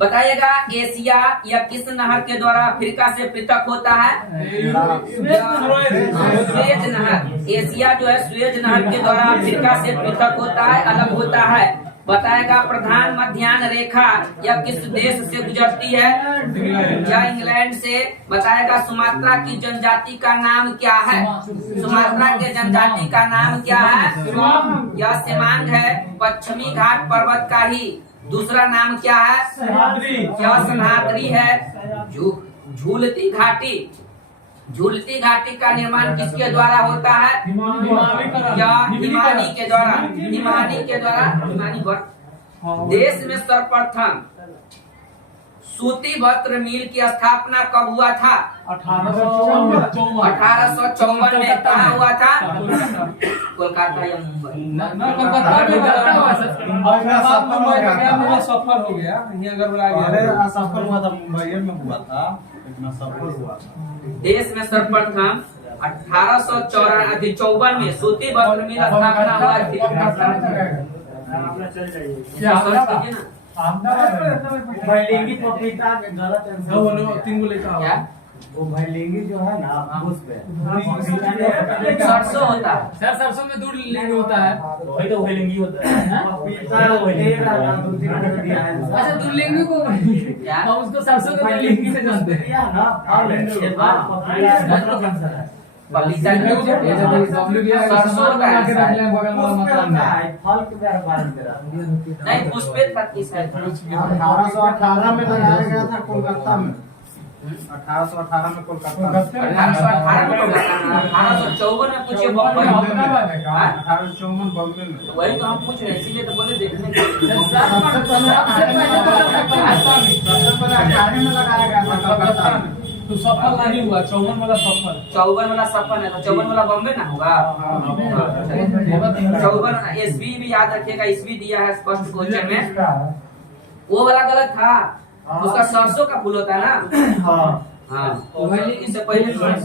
बताइएगा एशिया या किस नहर के द्वारा अफ्रीका से पृथक होता है? स्वेज नहर। एशिया जो है स्वेज नहर के द्वारा अफ्रीका से पृथक होता है, अलग होता है। बताएगा प्रधान मध्याह्न रेखा या किस देश से गुजरती है? या इंग्लैंड से। बताएगा सुमात्रा की जनजाति का नाम क्या है? सुमात्रा के जनजाति का नाम क्या है? यह सेमांग है। पश्चिमी घाट पर्वत का ही दूसरा नाम क्या है? क्या सह्याद्री है। झूलती घाटी। झूलती घाटी का निर्माण किसके द्वारा होता है? या हिमानी के द्वारा। हिमानी के द्वारा। हिमानी देश में सर्वप्रथम सूती वस्त्र मिल की स्थापना कब हुआ था? 1854 में। कहाँ हुआ था? कोलकाता या मुंबई? सफल हो गया, सफल हुआ था, मुंबई में हुआ था, सफल हुआ था। देश में सर्वप्रथम 1854 में सूती वस्त्र मिल स्थापना हुआ थी। भैलिंगी पपीता गलत क्या? वो भैलिंगी जो है ना उस पे सरसों होता है। सर सरसों में दूध लिंग होता है, वही तो भैलिंगी होता है। अच्छा दूध लिंग को हम उसको सरसों के लिंगी से जानते हैं पपीता सरसों का फल के बारे में नहीं, पुष्पित पत्ती है। 1818 में लगाया गया था कोलकाता में। 1818 में कोलकाता में। 1818 में 1854 में पूछिए बॉम्बे में। 1854 बॉम्बे में। वही तो हम पूछ रहे हैं, इसीलिए तो बोले देखने के लिए। सबसे पहले 18 में लगाया गया था कोलकाता में। तो सफल नहीं हुआ, 54 वाला सफल। 54 वाला सफल है तो 54 वाला बॉम्बे ना होगा। 54 ईस्वी भी याद रखिएगा, ईस्वी दिया है स्पष्ट क्वेश्चन में। वो वाला गलत था, उसका सरसों का फूल होता है ना। हाँ इससे पहले गुलाब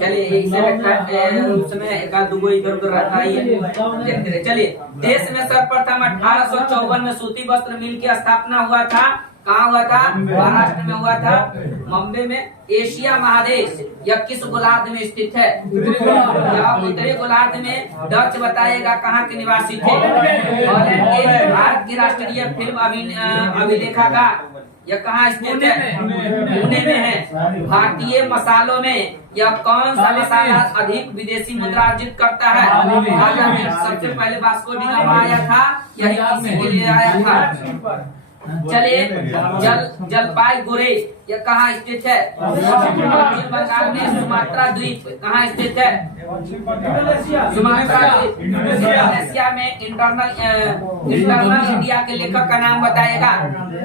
चलिए उसमें एक आध दो इधर उधर रखा ही है, देखते रहे। चलिए देश में सर्वप्रथम 1854 में सूती वस्त्र मिल की स्थापना हुआ था। कहाँ हुआ था? महाराष्ट्र में हुआ था, मुंबई में। एशिया महादेश यह किस गोलार्ध में स्थित है? उत्तरी गोलार्ध में। डच बताइएगा कहाँ के निवासी थे? हॉलैंड के। भारत की राष्ट्रीय फिल्म अभिलेखागार यह कहाँ स्थित है? पुणे में है। भारतीय मसालों में यह कौन सा मसाला अधिक विदेशी मुद्रा अर्जित करता है? सबसे पहले वास्को डी गामा आया था, यही इसी के लिए आया था। चलिए जलपाईगुड़ी यह कहाँ स्थित है? पश्चिम बंगाल में। सुमात्रा द्वीप कहाँ स्थित है? सुमात्रा द्वीप इंडोनेशिया में। इंटरनल इंडिया के लेखक का नाम बताएगा।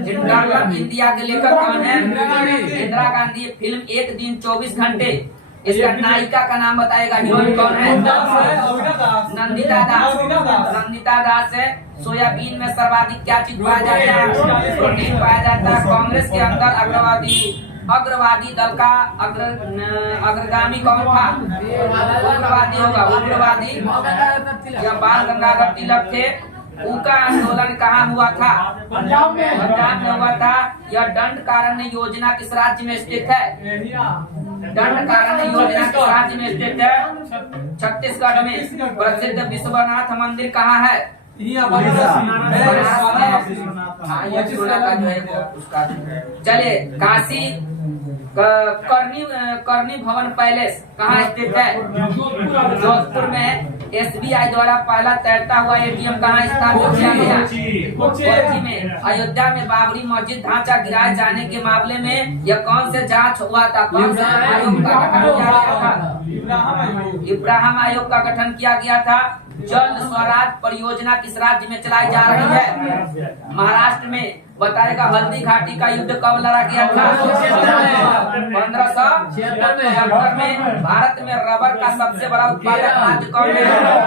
इंटरनल इंडिया के लेखक कौन है? इंदिरा गांधी। फिल्म एक दिन 24 घंटे, इसका नायिका का नाम बताएगा। हीरोइन कौन है? नंदिता दास। नंदिता दास है। सोयाबीन में सर्वाधिक क्या चीज पाया जाता है? प्रोटीन पाया जाता है। कांग्रेस के अंदर अग्रवादी दल का अग्रगामी कौन था? उग्रवादी होगा, उग्रवादी। या बाल गंगाधर तिलक थे। उनका आंदोलन कहाँ हुआ था? पंजाब में हुआ था। यह दंड कारण्य योजना किस राज्य में स्थित है? दंड कारण्य योजना किस राज्य में स्थित है? छत्तीसगढ़ में। प्रसिद्ध विश्वनाथ मंदिर कहाँ है? चलिए काशी करनी भवन पैलेस कहाँ स्थित है? जोधपुर में। SBI द्वारा पहला तैरता हुआ ATM कहाँ स्थापित किया गया? कोच्चि में। अयोध्या में बाबरी मस्जिद ढांचा गिराए जाने के मामले में यह कौन से जांच हुआ था? कौन से आयोग का गठन किया गया था? इब्राहिम आयोग का गठन किया गया था। जल स्वराज परियोजना किस राज्य में चलाई जा रही है? महाराष्ट्र में। बताएगा हल्दी घाटी का युद्ध कब लड़ा गया था? 1576 में। भारत में रबर का सबसे बड़ा उत्पादक राज्य कौन है?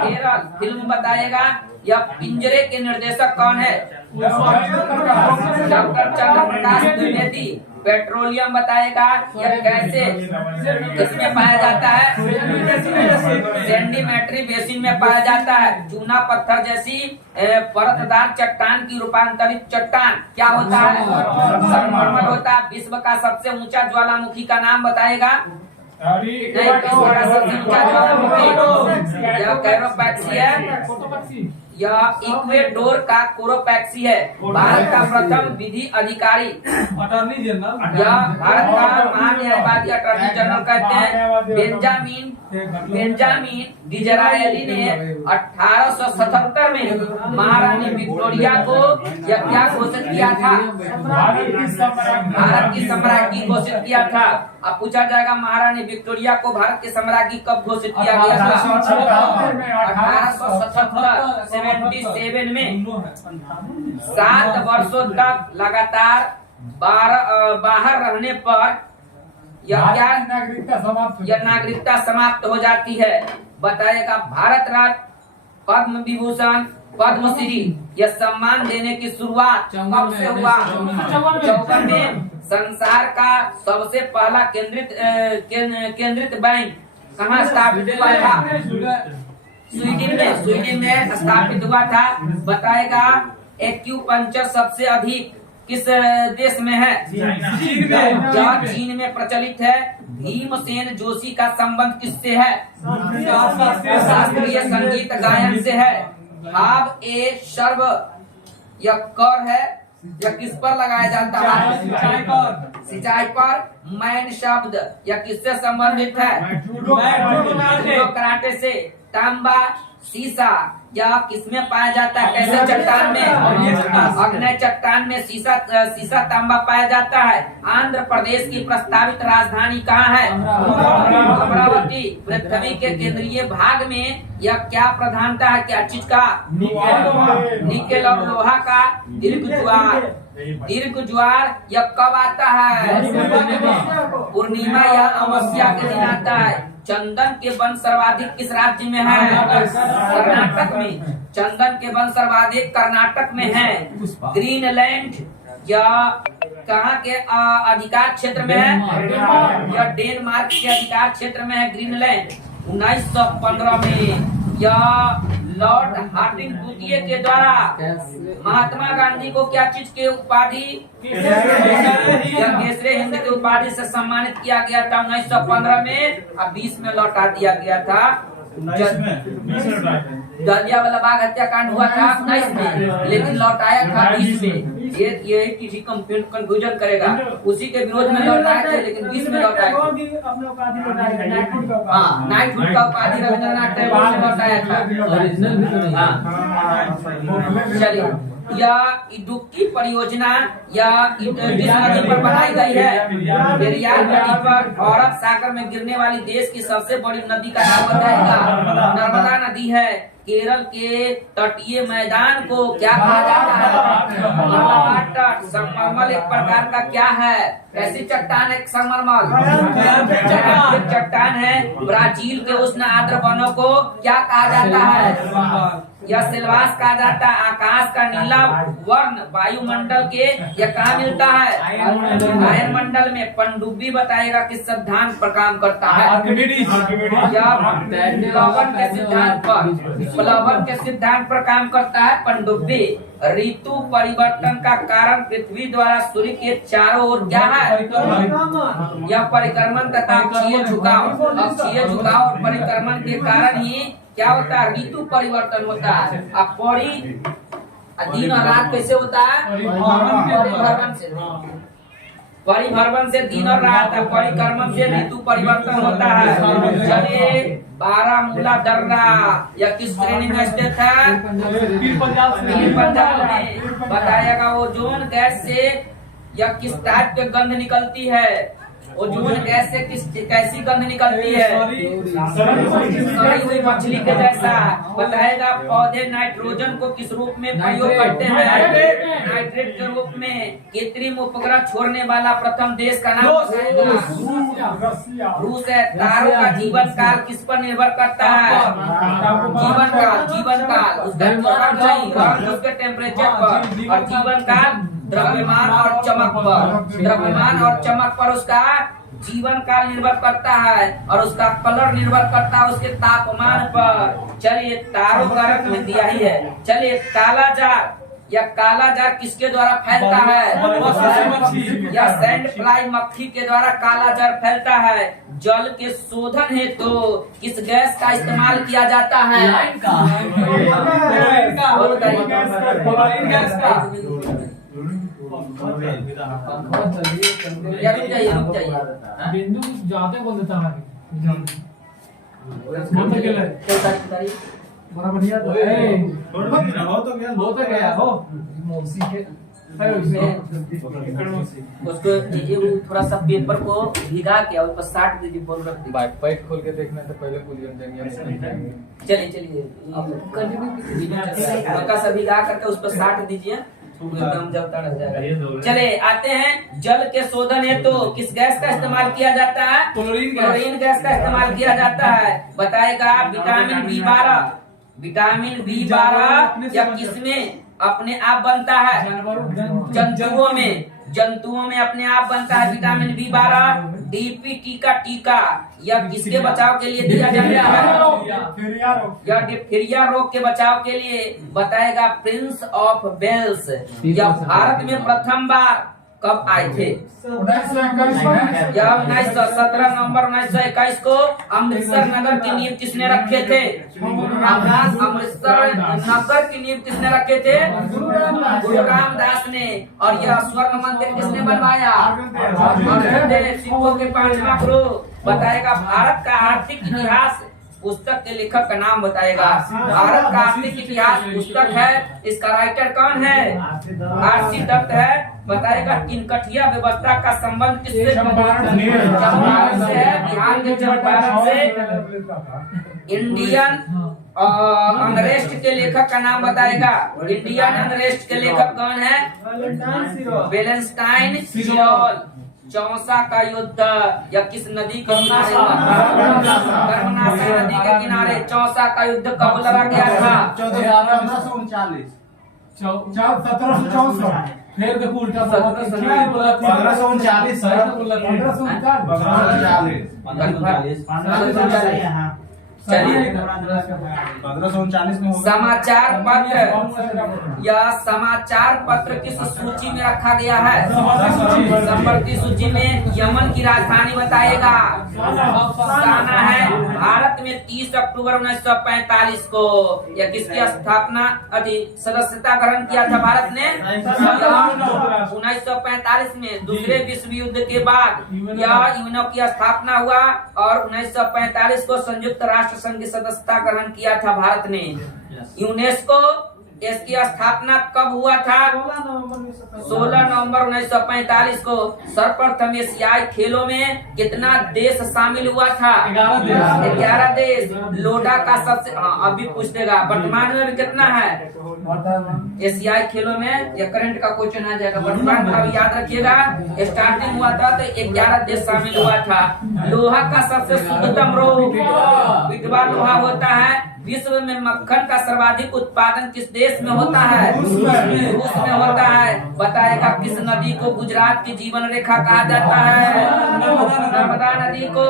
केरल। फिल्म बताएगा यह पिंजरे के निर्देशक कौन है? डॉक्टर चंद्र प्रकाश द्विवेदी। पेट्रोलियम बताएगा यह कैसे किसमें पाया जाता है? सेंडिमेट्री बेसिन में पाया जाता है। चूना पत्थर जैसी परतदार चट्टान की रूपांतरित चट्टान क्या होता है? संगमरमर होता है। विश्व का सबसे ऊंचा ज्वालामुखी का नाम बताएगा? नहीं, विश्व का सबसे ऊंचा ज्वालामुखी यह कैरोपैक्सी है। यह इक्वेडोर का कोरोपैक्सी है। भारत का प्रथम विधि अधिकारी अटॉर्नी जनरल, यह भारत का महान्यायवादी अटॉर्नी जनरल कहते हैं बेंजामिन डिज़रायली ने 1877 में महारानी विक्टोरिया को यह क्या घोषित किया था? भारत की सम्राज्ञी घोषित किया था। अब पूछा जाएगा महारानी विक्टोरिया को भारत के सम्राज्ञी कब घोषित किया गया था? 1877 77 में। 7 वर्षों तक लगातार बाहर रहने पर यह क्या यह नागरिकता समाप्त हो जाती है। बताएगा भारत रत्न, पद्म विभूषण, पद्मश्री यह सम्मान देने की शुरुआत कब से हुआ? 54 में। संसार का सबसे पहला केंद्रित बैंक कहाँ स्थापित हुआ था? स्वीडन में स्थापित हुआ था। बताएगा एक्यूपंक्चर सबसे अधिक किस देश में है? चीन में प्रचलित है। भीमसेन जोशी का संबंध किससे है? शास्त्रीय संगीत गायन से है। भाव ए सर्व यह कर है, यह किस पर लगाया जाता है? सिंचाई पर। मैन शब्द यह किससे संबंधित है? जूडो कराटे से। तांबा सीसा यह किसमें पाया जाता है? कैसे चट्टान में? अग्नेय चट्टान में सीसा तांबा पाया जाता है। आंध्र प्रदेश की प्रस्तावित राजधानी कहाँ है? अमरावती। पृथ्वी के केंद्रीय भाग में यह क्या प्रधानता है? क्या चीज का? निकेल और लोहा का दीर्घ ज्वार यह कब आता है? पूर्णिमा या अमावस्या के दिन आता है। चंदन के वन सर्वाधिक किस राज्य में है? कर्नाटक में। चंदन के वन सर्वाधिक कर्नाटक में है। ग्रीनलैंड या कहाँ के अधिकार क्षेत्र में है? यह डेनमार्क के अधिकार क्षेत्र में है ग्रीनलैंड। 1915 में यह लॉर्ड हार्डिंग द्वितीय के द्वारा महात्मा गांधी को क्या चीज के उपाधि? केसरे हिंद की उपाधि से सम्मानित किया गया था 1915 में। अब 20 में लौटा दिया गया था। जलियांवाला बाग हत्याकांड हुआ था 19 में, लेकिन लौटाया था 20 में। ये किसी कंफ्यूजन करेगा, उसी के विरोध में लौटाए थे, लेकिन 20 में लौटाए थे। हाँ, नाइटहुड का उपाधि रविंद्रनाथ टैगोर ने लौटाया था। चलिए, यह इडुक्की परियोजना या किस नदी पर बनाई गई है? पेरियार नदी पर। अरब सागर में गिरने वाली देश की सबसे बड़ी नदी का नाम बताएगा? नर्मदा नदी है। केरल के तटीय मैदान को क्या कहा जाता है? संगमरमर एक प्रकार का क्या है? कैसी चट्टान है संगमरमर? चट्टान है। ब्राजील के उष्ण आर्द्र वनों को क्या कहा जाता है? यह सिलवास कहा जाता है। आकाश का नीला वर्ण वायुमंडल के यह कहाँ मिलता है? वायुमंडल में। पनडुब्बी बताएगा किस सिद्धांत पर काम करता है? प्लवन के सिद्धांत पर काम करता है पनडुब्बी। ऋतु परिवर्तन का कारण पृथ्वी द्वारा सूर्य के चारों ओर क्या है? यह परिक्रमण तथा अक्षीय झुकाव। अक्षीय झुकाव और परिक्रमण के कारण ही क्या होता है? ऋतु परिवर्तन होता है। अब दिन और रात कैसे होता है? परिभ्रमण से दिन और रात, परिक्रमण से ऋतु परिवर्तन होता है। चलिए, बारामूला दर्रा यह किस श्रेणी में स्थित है? पंजाब में। बताएगा ओजोन गैस से यह किस टाइप के गंध निकलती है? ओजोन गैस से कैसी गंध निकलती है? सड़ी हुई मछली के जैसा। बताएगा पौधे नाइट्रोजन को किस रूप में प्रयोग करते हैं? नाइट्रेट के रूप में। कृत्रिम उपग्रह छोड़ने वाला प्रथम देश का नाम बताएगा? रूस है। तारों का जीवन काल किस पर निर्भर करता है? जीवन काल उसके टेम्परेचर पर। और जीवन काल द्रव्यमान और चमक पर। द्रव्यमान और चमक पर उसका जीवन काल निर्भर करता है और उसका कलर निर्भर करता है उसके तापमान पर। चलिए तारों का रंग में दिया ही है। चलिए काला जार या काला जार किसके द्वारा फैलता है? या सैंड फ्लाई मक्खी के द्वारा काला जार फैलता है। जल के शोधन हेतु तो किस गैस का इस्तेमाल किया जाता है? रुक जाइए बिंदु ज्यादा बोल देता है बड़ा बढ़िया हो तो गया हो मौसी के उसको ये थोड़ा सा पेपर को भिगा के और ऊपर साट दीजिए बोल रख दीजिए। बैक खोल के देखने से पहले पूरी जाएंगे। चलिए हल्का सा भिगा करके उस पर साट दीजिए, एकदम जलता रह जाएगा। चले आते हैं जल के शोधन हेतु तो किस गैस का इस्तेमाल किया जाता है? क्लोरीन गैस का इस्तेमाल किया जाता है। बताएगा विटामिन B12 विटामिन B12 या किसमें अपने आप बनता है? जंतुओं में अपने आप बनता है विटामिन B12। DPT का टीका यह किसके बचाव के लिए दिया जाता है? या डिप्थीरिया रोग के बचाव के लिए। बताएगा प्रिंस ऑफ वेल्स यह भारत में प्रथम बार कब आए थे? 17 नवंबर 1921 को अमृतसर नगर की नींव किसने रखे थे? अमृतसर नगर की नींव किसने रखे थे? गुरु रामदास ने। और यह स्वर्ण मंदिर किसने बनवाया? सिखों के 5वां गुरु। बताएगा भारत का आर्थिक इतिहास पुस्तक के लेखक का नाम बताएगा। भारत का आर्थिक इतिहास पुस्तक है, इसका राइटर कौन है? RC दत्त है। बताएगा किनकठिया व्यवस्था का संबंध किससे? चंपारण से है, बिहार के चंपारण से। इंडियन अनरेस्ट के लेखक का नाम बताएगा। इंडियन अनरेस्ट के लेखक कौन है? वेलेंस्टाइन चिरोल। चौसा का युद्ध या किस नदी के किनारे? कर्मनाशा नदी के किनारे चौसा का युद्ध कब लड़ा गया था? 1539 फिर देखो उल्टा 1539 चलिए 1539 में समाचार पत्र या समाचार पत्र किस सूची में रखा गया है? संपर्ति सूची में। यमन की राजधानी बताएगा साना है। भारत में 30 अक्टूबर 1945 को या किसकी स्थापना सदस्यता ग्रहण किया था भारत ने? 1945 में। दूसरे विश्व युद्ध के बाद यह यूएनओ की स्थापना हुआ और 1945 को संयुक्त राष्ट्र संघ की सदस्यता ग्रहण किया था भारत ने। यूनेस्को इसकी स्थापना कब हुआ था? 16 नवंबर 1945 को। सर्वप्रथम एशियाई खेलों में कितना देश शामिल हुआ था? 11 देश। लोडा का सबसे अभी पूछ देगा वर्तमान में कितना है एशियाई खेलों में? या करंट का क्वेश्चन आ जाएगा। वर्तमान में अभी याद रखिएगा स्टार्टिंग हुआ था तो 11 देश शामिल हुआ था। लोहा का सबसे शुद्धतम रोग विधवा लोहा होता है। विश्व में मक्खन का सर्वाधिक उत्पादन किस देश में होता है? रूस में होता है। बताएगा किस नदी को गुजरात की जीवन रेखा कहा जाता है? नर्मदा नदी को।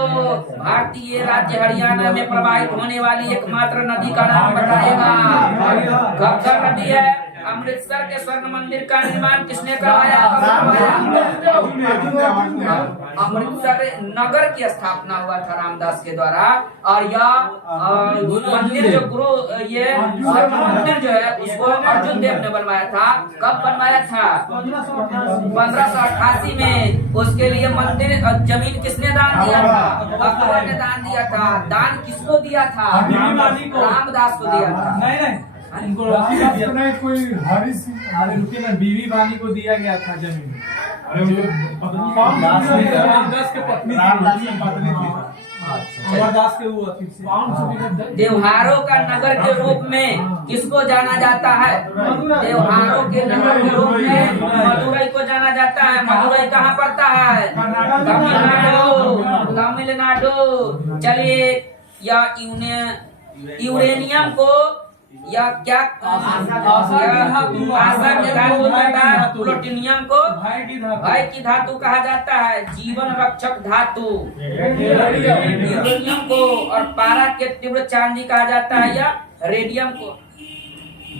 भारतीय राज्य हरियाणा में प्रवाहित होने वाली एकमात्र नदी का नाम बताएगा घग्गर नदी है। अमृतसर के स्वर्ण मंदिर का निर्माण किसने करवाया? अमृतसर नगर की स्थापना हुआ था रामदास के द्वारा। और यह मंदिर जो ये मंदिर जो है उसको अर्जुन देव ने बनवाया था। कब बनवाया था? 1588 में। उसके लिए मंदिर जमीन किसने दान दिया था? अकबर ने दान दिया था। दान किसको दिया था? रामदास को दिया था। कोई रुके ना बीवी बानी को दिया गया था जमीन। रामदास के पत्नी त्योहारों का नगर के रूप में किसको जाना जाता है? त्योहारों के नगर के रूप में मदुरई को जाना जाता है। मदुरई कहाँ पड़ता है? तमिलनाडु। चलिए या यूरेनियम को या क्या आशा के धातु तथा प्लूटोनियम को भय की धातु कहा जाता है। जीवन रक्षक धातु यूरेनियम को और पारा के तीव्र चांदी कहा जाता है या रेडियम को।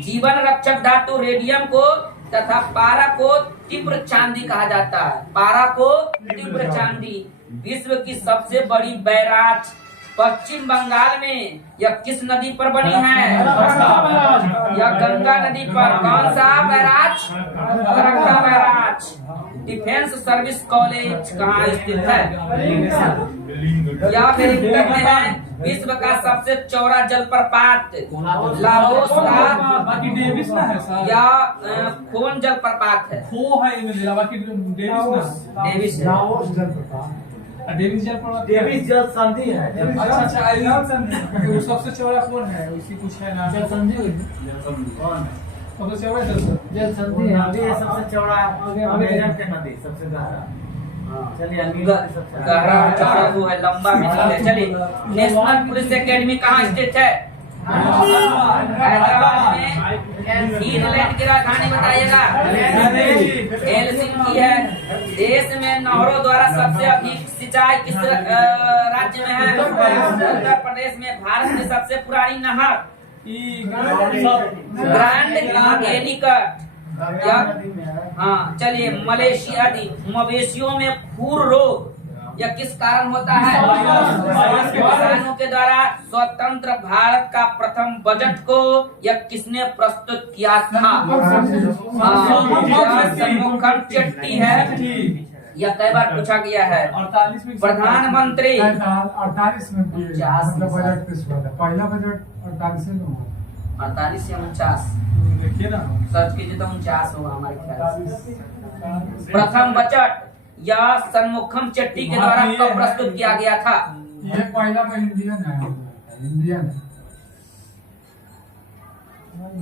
जीवन रक्षक धातु रेडियम को तथा पारा को तीव्र चांदी कहा जाता है। पारा को तीव्र चांदी। विश्व की सबसे बड़ी बैराज पश्चिम बंगाल में यह किस नदी पर बनी है? यह गंगा नदी पर। कौन सा बैराज? रक्षा बैराज। डिफेंस सर्विस कॉलेज कहाँ स्थित है? यह मेरे उत्तर में है। विश्व का सबसे चौड़ा जलप्रपात लाओस का बाकी डेविस ना है सर या कौन जलप्रपात है? खो है इनमें बाकी डेविस ना डेविस है। डेविस जलप्रपात डेविस जल संधि है। अच्छा वो सबसे चौड़ा कौन है? उसी कुछ है ना जल संधि कौन है? सबसे चौड़ा जल संधि है। नदी है सबसे चौड़ा। अमेजन के नदी सबसे गहरा। चलिए गहरा चौड़ा वो है, लंबा भी नहीं है। चलिए नेशनल पुलिस एकेडमी कहाँ स्थित है? हैदराबाद में। नीदरलैंड की राजधानी बताइएगा। हेलसिंकी है। देश में नहरों द्वारा सबसे अधिक सिंचाई किस राज्य में है? उत्तर प्रदेश में। भारत की सबसे पुरानी नहर ग्रैंड एनीकट। हाँ चलिए मवेशियों में खुर रोग यह किस कारण होता है? किसानों के द्वारा स्वतंत्र भारत का प्रथम बजट को यह किसने प्रस्तुत किया था? मनमोहन चेट्टी है। यह कई बार पूछा गया है। 48 में प्रधानमंत्री 48 में 49 मतलब बजट पे हुआ था। पहला बजट 48 में हुआ 48 या 49 देखिए ना सर्च कीजिए तो 49 होगा हमारे ख्याल से। प्रथम बजट या सन्मुखम चेट्टी के द्वारा कब प्रस्तुत किया गया था? ये पहला में इंडियन है। इंडियन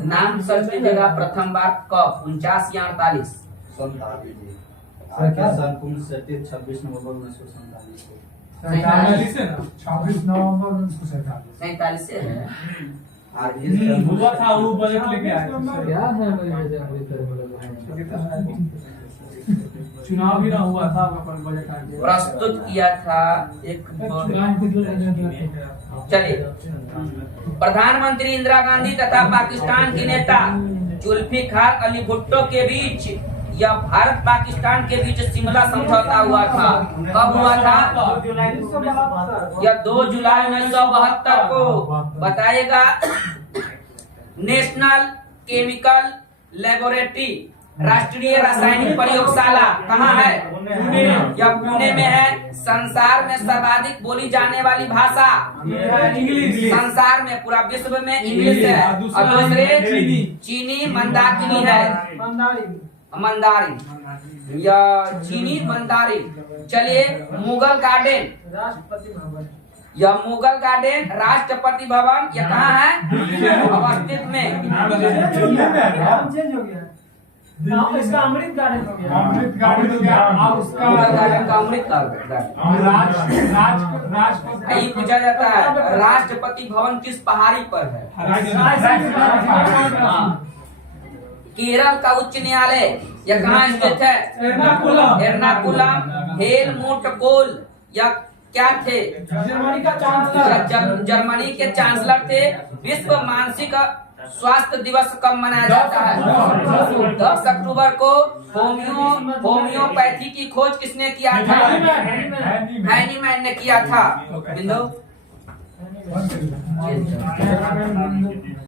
नाम सर्च कीजिएगा। प्रथम बार कब? 49 या 48? 26 नवंबर 1947 को। 47 है ना 26 नवंबर 1947 47 से है। हुआ था वो बजट लेके आए क्या है चुनाव भी ना हुआ था अपन बजट आके प्रस्तुत किया था एक। चलिए प्रधानमंत्री इंदिरा गांधी तथा पाकिस्तान की नेता जुल्फिकार अली भुट्टो के बीच या भारत पाकिस्तान के बीच शिमला समझौता हुआ था। कब हुआ था? या 2 जुलाई 1972 को। बताइएगा। नेशनल केमिकल लेबोरेटरी राष्ट्रीय रासायनिक प्रयोगशाला कहाँ है? या पुणे में है। संसार में सर्वाधिक बोली जाने वाली भाषा संसार में पूरा विश्व में इंग्लिश है और दूसरे चीनी मंदाकिनी है। मंदारिन या चीनी मंदारिन। चलिए मुगल गार्डन या मुगल गार्डन राष्ट्रपति भवन ये कहाँ है? अवस्थित में। इसका अमृत गार्डन हो गया। अमृत गार्डन हो गया। उसका मुगल गार्डन का अमृत गार्डन। राष्ट्रपति यही पूछा जाता है राष्ट्रपति भवन किस पहाड़ी पर है? केरल का उच्च न्यायालय यह कहाँ स्थित है? एर्नाकुलम। हेलमुट कोल या क्या थे? जर्मनी के चांसलर थे। विश्व मानसिक स्वास्थ्य दिवस कब मनाया जाता है? 10 अक्टूबर को। होम्योपैथी की खोज किसने किया था? हैनीमैन ने किया था। बिंदु